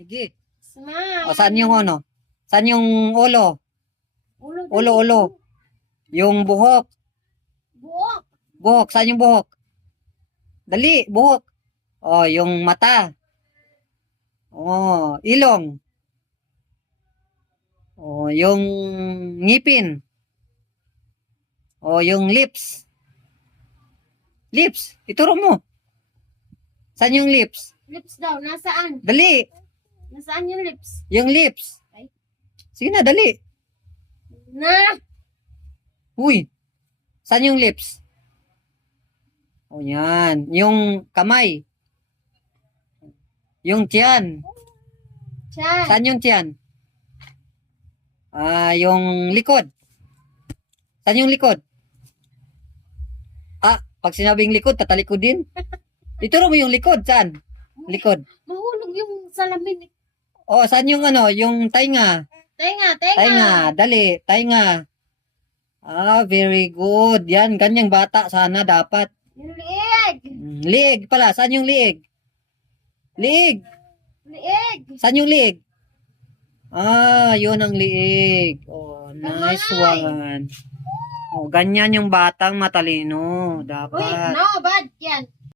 Sige. Smile. O, saan yung ano? Saan yung ulo? Ulo. Ulo. Yung buhok. Buhok. Buhok. Saan yung buhok? Dali, buhok. O, yung mata. O, ilong. O, yung ngipin. O, yung lips. Lips. Ituro mo. Saan yung lips? Lips daw. Nasaan? Dali. Nasaan yung lips? Yung lips. Ay. Sige na, dali. Na. Uy. Saan yung lips? O, yan. Yung kamay. Yung tiyan. Chan. Saan yung tiyan? Yung likod. Saan yung likod? Pag sinabing likod, tatalikod din. Ituro mo yung likod. Saan? Likod. Mahulog yung salamin. O, saan yung ano? Yung tainga. Tenga. Tainga. Dali. Tainga. Very good. Yan, ganyang bata sana dapat. Yung liig. Liig pala. Saan yung liig? Liig. Liig. Saan yung liig? Yun ang liig. Oh, nice Kamay. one. Oh, ganyan yung batang matalino. Uy, Dapat. no, bad yan.